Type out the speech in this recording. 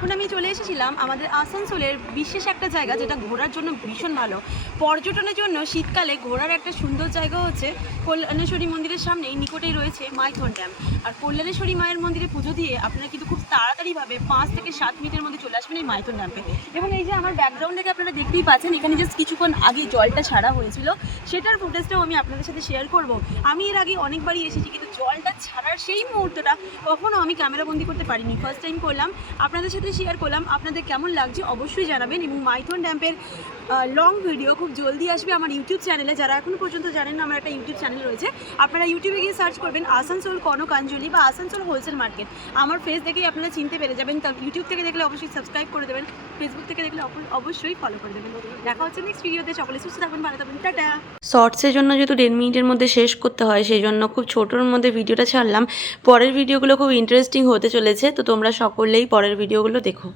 এখন আমি চলে এসেছিলাম আমাদের আসানসোলের বিশেষ একটা জায়গা, যেটা ঘোরার জন্য ভীষণ ভালো। পর্যটনের জন্য শীতকালে ঘোরার একটা সুন্দর জায়গা হচ্ছে কল্যাণেশ্বরী মন্দিরের সামনেই নিকটেই রয়েছে মাইথন ড্যাম। আর কল্যাণেশ্বরী মায়ের মন্দিরে পুজো দিয়ে আপনারা কিন্তু খুব তাড়াতাড়িভাবে 5 থেকে 7 মিনিটের মধ্যে চলে আসবেন এই মাইথন ড্যামে। এবং এই যে আমার ব্যাকগ্রাউন্ড থেকে আপনারা দেখতেই পাচ্ছেন, এখানে জাস্ট কিছুক্ষণ আগে জলটা ছাড়া হয়েছিল, সেটার ফুটেজটাও আমি আপনাদের সাথে শেয়ার করব। আমি এর আগে অনেকবারই এসেছি, কিন্তু জলটা ছাড়ার সেই মুহূর্তটা কখনো আমি ক্যামেরাবন্দি করতে পারিনি, ফার্স্ট টাইম করলাম, আপনাদের সাথে শেয়ার করলাম। আপনাদের কেমন লাগছে অবশ্যই জানাবেন। এবং মাইথন ড্যামের লং ভিডিও খুব জলদি আসবে আমার ইউটিউব চ্যানেলে। যারা এখনও পর্যন্ত জানেন না, আমার একটা ইউটিউব চ্যানেল রয়েছে, আপনারা ইউটিউবে গিয়ে সার্চ করবেন আসানসোল কনকাঞ্জলি বা আসানসোল হোলসেল মার্কেট। আমার ফেস দেখেই আপনারা চিনতে পেরে যাবেন। তা ইউটিউব থেকে দেখলে অবশ্যই সাবস্ক্রাইব করে দেবেন, ফেসবুক থেকে দেখলে অবশ্যই ফলো করে দেবেন। দেখা হচ্ছে নেক্সট ভিডিওতে। সকলে সুস্থ থাকবেন, ভালো থাকবেন, টাটা। শর্টসের জন্য যেহেতু 1.5 মিনিটের মধ্যে শেষ করতে হয়, সেই জন্য খুব ছোটোর মধ্যে ভিডিওটা ছাড়লাম। পরের ভিডিওগুলো খুব ইন্টারেস্টিং হতে চলেছে, তো তোমরা সকলেই পরের ভিডিওগুলো দেখো।